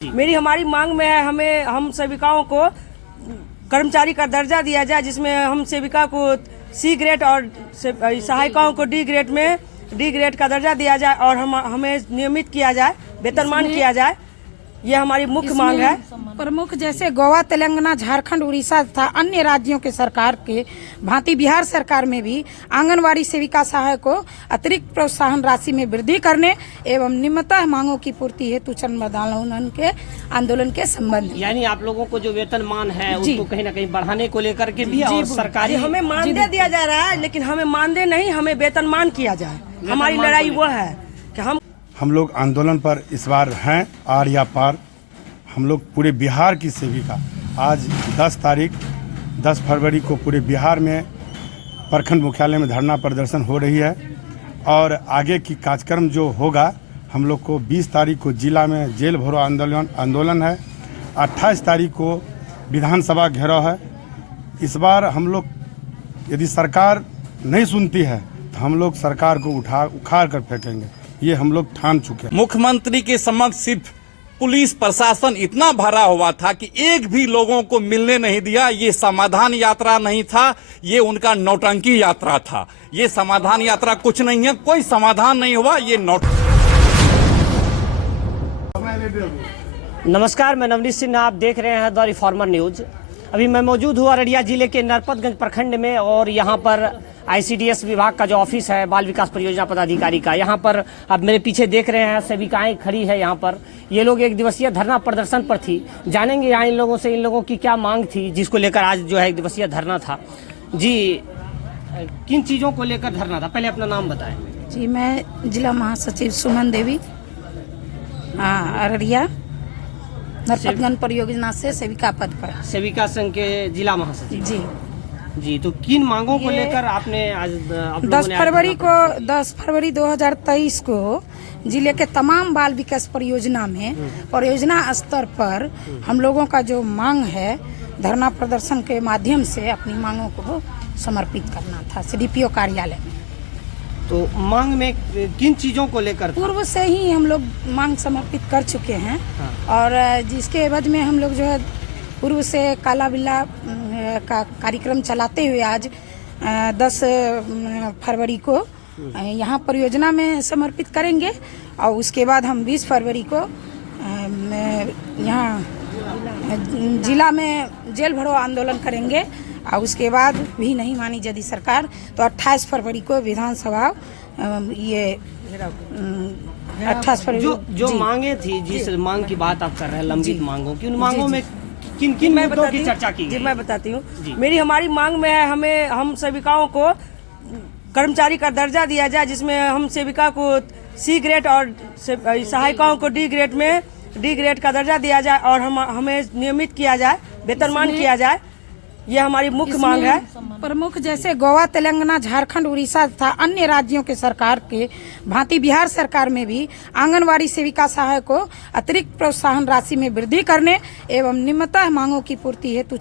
मेरी हमारी मांग में है, हमें हम सेविकाओं को कर्मचारी का दर्जा दिया जाए, जिसमें हम सेविका को सी ग्रेड और सहायिकाओं को डी ग्रेड का दर्जा दिया जाए और हमें नियमित किया जाए, वेतनमान किया जाए। ये हमारी मुख्य मांग है। प्रमुख जैसे गोवा, तेलंगाना, झारखंड, उड़ीसा तथा अन्य राज्यों के सरकार के भांति बिहार सरकार में भी आंगनवाड़ी सेविका सहायक को अतिरिक्त प्रोत्साहन राशि में वृद्धि करने एवं निम्नतः मांगों की पूर्ति हेतु आंदोलन के संबंध। यानी आप लोगों को जो वेतनमान है उसको कहीं ना कहीं बढ़ाने को लेकर के भी और सरकारी हमें मानदेय दिया जा रहा है, लेकिन हमें मानदेय नहीं, हमें वेतनमान किया जाए। हमारी लड़ाई वो है कि हम लोग आंदोलन पर इस बार हैं आर या पार। हम लोग पूरे बिहार की सेविका आज 10 फरवरी को पूरे बिहार में प्रखंड मुख्यालय में धरना प्रदर्शन हो रही है और आगे की कार्यक्रम जो होगा हम लोग को 20 तारीख को जिला में जेल भरो आंदोलन है, 28 तारीख को विधानसभा घेराव है। इस बार हम लोग यदि सरकार नहीं सुनती है तो हम लोग सरकार को उखाड़ कर फेंकेंगे, ये हम लोग ठान चुके हैं। मुख्यमंत्री के समक्ष सिर्फ पुलिस प्रशासन इतना भरा हुआ था कि एक भी लोगों को मिलने नहीं दिया। ये समाधान यात्रा नहीं था, ये उनका नौटंकी यात्रा था। ये समाधान यात्रा कुछ नहीं है, कोई समाधान नहीं हुआ, ये नमस्कार, मैं नवनीत सिन्हा, आप देख रहे हैं द रिफॉर्मर न्यूज। अभी मैं मौजूद हूँ अररिया जिले के नरपतगंज प्रखंड में और यहाँ पर ICDS विभाग का जो ऑफिस है बाल विकास परियोजना पदाधिकारी का, यहाँ पर आप मेरे पीछे देख रहे हैं सेविकाएं खड़ी है। यहाँ पर ये लोग एक दिवसीय धरना प्रदर्शन पर थी। जानेंगे यहाँ इन लोगों से इन लोगों की क्या मांग थी जिसको लेकर आज जो है एक दिवसीय धरना था। जी, किन चीज़ों को लेकर धरना था, पहले अपना नाम बताएं। जी, मैं जिला महासचिव सुमन देवी, अररिया नरपतगंज परियोजना से सेविका पद पर, सेविका संघ के जिला महासचिव। जी, तो किन मांगों को लेकर आपने आज 10 फरवरी 2023 को जिले के तमाम बाल विकास परियोजना में परियोजना स्तर पर हम लोगों का जो मांग है धरना प्रदर्शन के माध्यम से अपनी मांगों को समर्पित करना था CDPO कार्यालय में। तो मांग में किन चीजों को लेकर? पूर्व से ही हम लोग मांग समर्पित कर चुके हैं। और जिसके एवज में हम लोग जो है पूर्व से काला बिल्ला का कार्यक्रम चलाते हुए आज 10 फरवरी को यहाँ परियोजना में समर्पित करेंगे और उसके बाद हम 20 फरवरी को यहाँ जिला में जेल भरो आंदोलन करेंगे और उसके बाद भी नहीं मानी यदि सरकार तो 28 फरवरी को विधानसभा ये 28 फरवरी जो मांगे थी, जिस मांग की बात आप कर रहे हैं लंबित मांगों की, उन मांगों में किन मुद्दों की चर्चा की? जी, मैं बताती हूँ। मेरी हमारी मांग में है, हम सेविकाओं को कर्मचारी का दर्जा दिया जाए, जिसमें हम सेविका को सी ग्रेड और सहायिकाओं को डी ग्रेड का दर्जा दिया जाए और हमें नियमित किया जाए, वेतनमान किया जाए। ये हमारी मुख्य मांग है। प्रमुख जैसे गोवा, तेलंगाना, झारखंड, उड़ीसा तथा अन्य राज्यों के सरकार के भांति बिहार सरकार में भी आंगनवाड़ी सेविका सहायक को अतिरिक्त प्रोत्साहन राशि में वृद्धि करने एवं निम्नतः मांगों की पूर्ति हेतु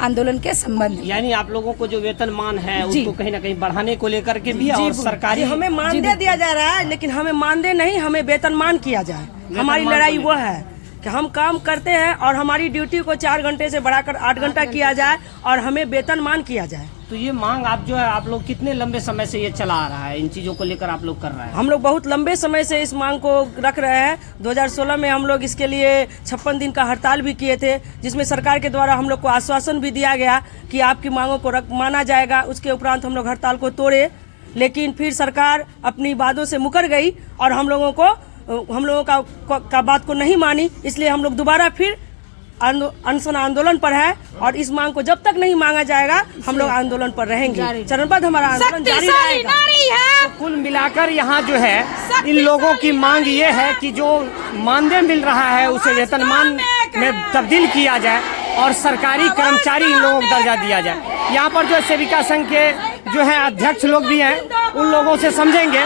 आंदोलन के संबंध। यानी आप लोगों को जो वेतनमान है उसको कहीं ना कहीं बढ़ाने को लेकर के भी और सरकारी हमें मानदेय दिया जा रहा है, लेकिन हमें मानदेय नहीं, हमें वेतनमान किया जाए। हमारी लड़ाई वो है कि हम काम करते हैं और हमारी ड्यूटी को 4 घंटे से बढ़ाकर 8 घंटा किया जाए और हमें वेतनमान किया जाए। तो ये मांग आप जो है आप लोग कितने लंबे समय से ये चला आ रहा है, इन चीजों को लेकर आप लोग कर रहे हैं? हम लोग बहुत लंबे समय से इस मांग को रख रहे हैं। 2016 में हम लोग इसके लिए 56 दिन का हड़ताल भी किए थे, जिसमें सरकार के द्वारा हम लोग को आश्वासन भी दिया गया कि आपकी मांगों को माना जाएगा। उसके उपरांत हम लोग हड़ताल को तोड़े, लेकिन फिर सरकार अपनी बातों से मुकर गई और हम लोगों का बात को नहीं मानी। इसलिए हम लोग दोबारा फिर अनशन आंदोलन पर है और इस मांग को जब तक नहीं मांगा जाएगा हम लोग आंदोलन पर रहेंगे। चरणबद्ध हमारा आंदोलन जारी रहेगा। तो कुल मिलाकर यहाँ जो है इन लोगों की मांग ये है कि जो मानदेय मिल रहा है उसे वेतनमान में तब्दील किया जाए और सरकारी कर्मचारी इन लोगों को दर्जा दिया जाए। यहाँ पर जो सेविका संघ के जो है अध्यक्ष लोग भी हैं, उन लोगों से समझेंगे।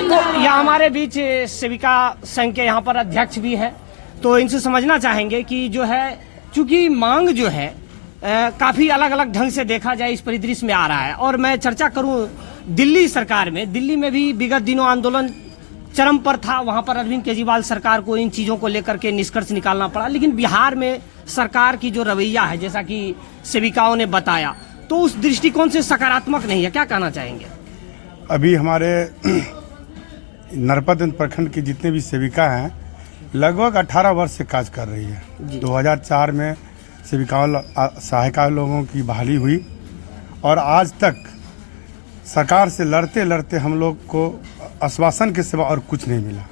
तो यहाँ हमारे बीच सेविका संघ के यहाँ पर अध्यक्ष भी है, तो इनसे समझना चाहेंगे कि जो है चूंकि मांग जो है काफी अलग अलग ढंग से देखा जाए इस परिदृश्य में आ रहा है। और मैं चर्चा करूं दिल्ली सरकार में, दिल्ली में भी विगत दिनों आंदोलन चरम पर था, वहां पर अरविंद केजरीवाल सरकार को इन चीजों को लेकर के निष्कर्ष निकालना पड़ा। लेकिन बिहार में सरकार की जो रवैया है, जैसा कि सेविकाओं ने बताया, तो उस दृष्टिकोण से सकारात्मक नहीं है। क्या कहना चाहेंगे? अभी हमारे नरपतगंज प्रखंड की जितने भी सेविका हैं लगभग 18 वर्ष से कार्य कर रही है। 2004 में सेविकाओं सहायिका लोगों की बहाली हुई और आज तक सरकार से लड़ते लड़ते हम लोग को आश्वासन के सिवा और कुछ नहीं मिला।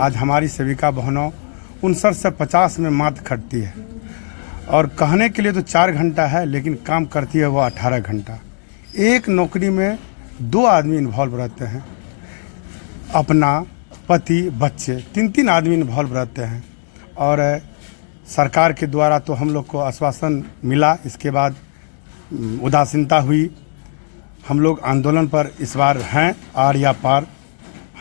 आज हमारी सेविका बहनों 59 से 50 में मात्र खटती है और कहने के लिए तो 4 घंटा है, लेकिन काम करती है वो 18 घंटा। एक नौकरी में 2 आदमी इन्वॉल्व रहते हैं, अपना पति बच्चे 3-3 आदमी इन्वॉल्व रहते हैं। और सरकार के द्वारा तो हम लोग को आश्वासन मिला, इसके बाद उदासीनता हुई। हम लोग आंदोलन पर इस बार हैं आर या पार।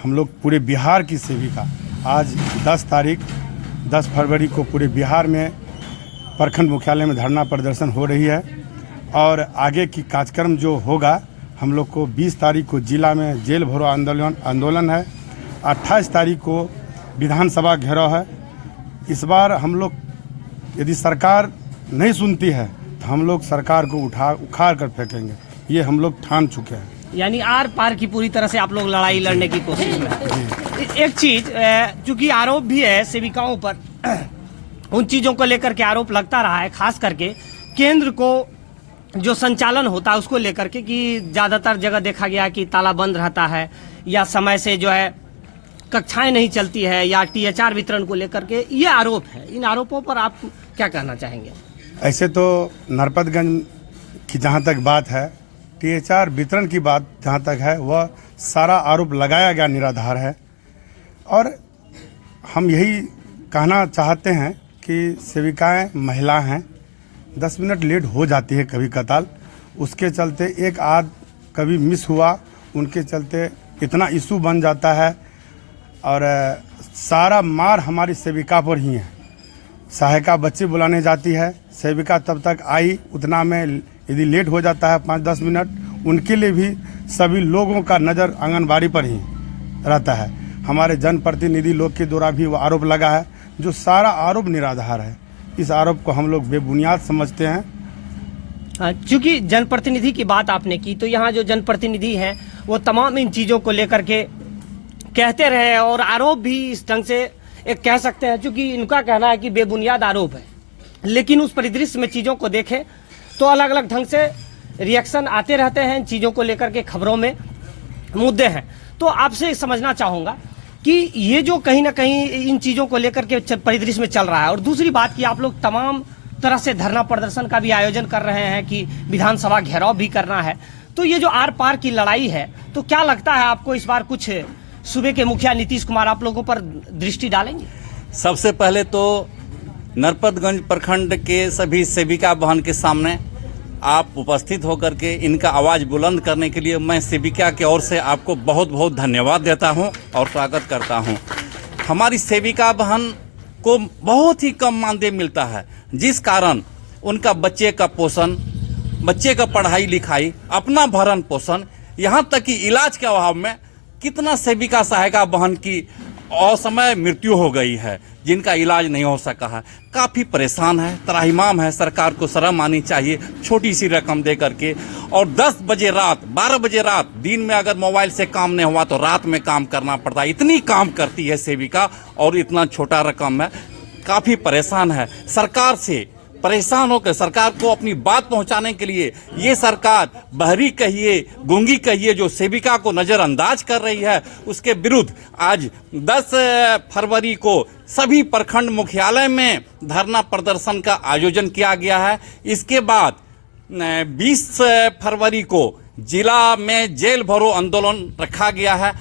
हम लोग पूरे बिहार की सेविका आज 10 फरवरी को पूरे बिहार में प्रखंड मुख्यालय में धरना प्रदर्शन हो रही है और आगे की कार्यक्रम जो होगा हम लोग को 20 तारीख को जिला में जेल भरो आंदोलन है, 28 तारीख को विधानसभा घेराव है। इस बार हम लोग यदि सरकार नहीं सुनती है तो हम लोग सरकार को उखाड़ कर फेंकेंगे, ये हम लोग ठान चुके हैं। यानी आर पार की पूरी तरह से आप लोग लड़ाई लड़ने की कोशिश में हैं। एक चीज, चूंकि आरोप भी है सेविकाओं पर, उन चीजों को लेकर के आरोप लगता रहा है, खास करके केंद्र को जो संचालन होता है उसको लेकर के, कि ज्यादातर जगह देखा गया कि ताला बंद रहता है या समय से जो है कक्षाएं नहीं चलती है या THR वितरण को लेकर के ये आरोप है। इन आरोपों पर आप क्या कहना चाहेंगे? ऐसे तो नरपतगंज की जहाँ तक बात है, THR वितरण की बात जहाँ तक है, वह सारा आरोप लगाया गया निराधार है। और हम यही कहना चाहते हैं कि सेविकाएं महिला हैं, 10 मिनट लेट हो जाती है कभी कताल, उसके चलते एक आध कभी मिस हुआ, उनके चलते इतना इशू बन जाता है और सारा मार हमारी सेविका पर ही है। सहायिका बच्चे बुलाने जाती है, सेविका तब तक आई, उतना में यदि लेट हो जाता है 5-10 मिनट, उनके लिए भी सभी लोगों का नज़र आंगनबाड़ी पर ही रहता है। हमारे जनप्रतिनिधि लोग के द्वारा भी वो आरोप लगा है, जो सारा आरोप निराधार है। इस आरोप को हम लोग बेबुनियाद समझते हैं। चूंकि जनप्रतिनिधि की बात आपने की, तो यहाँ जो जनप्रतिनिधि हैं वो तमाम इन चीज़ों को लेकर के कहते रहे और आरोप भी इस ढंग से एक कह सकते हैं, चूंकि इनका कहना है कि बेबुनियाद आरोप है, लेकिन उस परिदृश्य में चीज़ों को देखें तो अलग अलग ढंग से रिएक्शन आते रहते हैं इन चीज़ों को लेकर के, खबरों में मुद्दे हैं। तो आपसे समझना चाहूँगा कि ये जो कहीं ना कहीं इन चीज़ों को लेकर के परिदृश्य में चल रहा है, और दूसरी बात कि आप लोग तमाम तरह से धरना प्रदर्शन का भी आयोजन कर रहे हैं कि विधानसभा घेराव भी करना है, तो ये जो आर पार की लड़ाई है, तो क्या लगता है आपको इस बार कुछ सूबे के मुखिया नीतीश कुमार आप लोगों पर दृष्टि डालेंगे? सबसे पहले तो नरपतगंज प्रखंड के सभी सेविका बहन के सामने आप उपस्थित होकर के इनका आवाज़ बुलंद करने के लिए मैं सेविका की ओर से आपको बहुत बहुत धन्यवाद देता हूं और स्वागत करता हूं। हमारी सेविका बहन को बहुत ही कम मानदेय मिलता है, जिस कारण उनका बच्चे का पोषण, बच्चे का पढ़ाई लिखाई, अपना भरण पोषण, यहाँ तक कि इलाज के अभाव में कितना सेविका सहायिका बहन की असमय मृत्यु हो गई है, जिनका इलाज नहीं हो सका है। काफ़ी परेशान है, त्राहिमाम है। सरकार को शर्म आनी चाहिए छोटी सी रकम दे करके। और 10 बजे रात, 12 बजे रात, दिन में अगर मोबाइल से काम नहीं हुआ तो रात में काम करना पड़ता है। इतनी काम करती है सेविका और इतना छोटा रकम है। काफ़ी परेशान है। सरकार से परेशान होकर सरकार को अपनी बात पहुंचाने के लिए ये सरकार बहरी कहिए, गूंगी कहिए, जो सेविका को नज़रअंदाज कर रही है, उसके विरुद्ध आज 10 फरवरी को सभी प्रखंड मुख्यालय में धरना प्रदर्शन का आयोजन किया गया है। इसके बाद 20 फरवरी को जिला में जेल भरो आंदोलन रखा गया है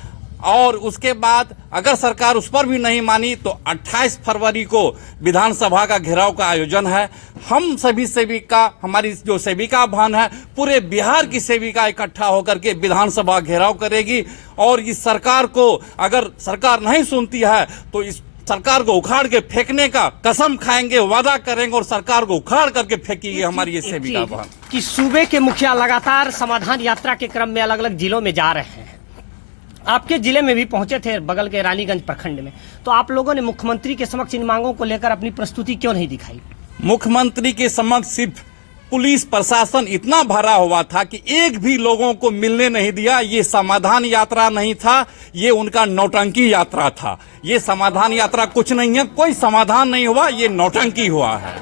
और उसके बाद अगर सरकार उस पर भी नहीं मानी तो 28 फरवरी को विधानसभा का घेराव का आयोजन है। हम सभी सेविका, हमारी जो सेविका बहन है, पूरे बिहार की सेविका इकट्ठा होकर के विधानसभा घेराव करेगी और इस सरकार को अगर सरकार नहीं सुनती है तो इस सरकार को उखाड़ के फेंकने का कसम खाएंगे, वादा करेंगे और सरकार को उखाड़ करके फेंकेगी हमारी ये सेविका बहन। कि सूबे के मुखिया लगातार समाधान यात्रा के क्रम में अलग अलग जिलों में जा रहे हैं, आपके जिले में भी पहुंचे थे बगल के रानीगंज प्रखंड में, तो आप लोगों ने मुख्यमंत्री के समक्ष इन मांगों को लेकर अपनी प्रस्तुति क्यों नहीं दिखाई? मुख्यमंत्री के समक्ष सिर्फ पुलिस प्रशासन इतना भरा हुआ था कि एक भी लोगों को मिलने नहीं दिया। ये समाधान यात्रा नहीं था, ये उनका नौटंकी यात्रा था। ये समाधान यात्रा कुछ नहीं है, कोई समाधान नहीं हुआ, ये नौटंकी हुआ है।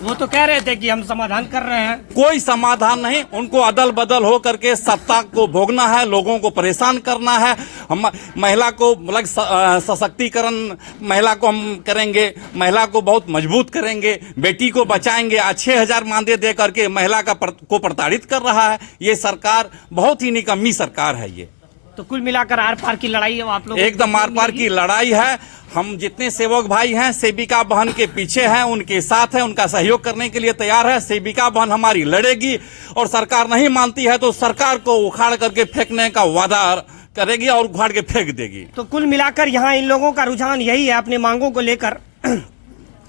वो तो कह रहे थे कि हम समाधान कर रहे हैं। कोई समाधान नहीं, उनको अदल बदल हो करके सत्ता को भोगना है, लोगों को परेशान करना है। हम महिला को मतलब सशक्तिकरण महिला को हम करेंगे, महिला को बहुत मजबूत करेंगे, बेटी को बचाएंगे। 6,000 मानदेय दे करके महिला को प्रताड़ित कर रहा है। ये सरकार बहुत ही निकम्मी सरकार है। ये तो कुल मिलाकर आर पार की लड़ाई है आप लोग, एकदम आर पार की लड़ाई है। हम जितने सेवक भाई हैं सेविका बहन के पीछे हैं, उनके साथ हैं, उनका सहयोग करने के लिए तैयार है। सेविका बहन हमारी लड़ेगी और सरकार नहीं मानती है तो सरकार को उखाड़ करके फेंकने का वादा करेगी और उखाड़ के फेंक देगी। तो कुल मिलाकर यहाँ इन लोगों का रुझान यही है, अपने मांगों को लेकर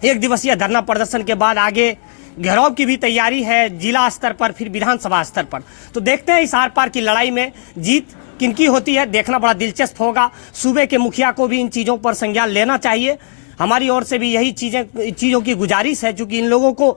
1 दिवसीय धरना प्रदर्शन के बाद आगे घेराव की भी तैयारी है जिला स्तर पर, फिर विधानसभा स्तर पर। तो देखते हैं इस आर पार की लड़ाई में जीत किनकी होती है, देखना बड़ा दिलचस्प होगा। सूबे के मुखिया को भी इन चीज़ों पर संज्ञान लेना चाहिए। हमारी ओर से भी यही चीज़ों की गुजारिश है, क्योंकि इन लोगों को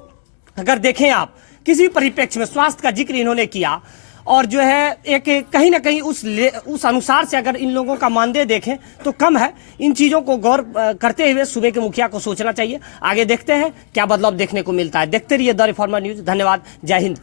अगर देखें आप किसी परिप्रेक्ष्य में, स्वास्थ्य का जिक्र इन्होंने किया और जो है एक कहीं ना कहीं उस अनुसार से अगर इन लोगों का मानदेय देखें तो कम है। इन चीज़ों को गौर करते हुए सूबे के मुखिया को सोचना चाहिए। आगे देखते हैं क्या बदलाव देखने को मिलता है। देखते रहिए द रिफॉर्मर न्यूज़। धन्यवाद, जय हिंद।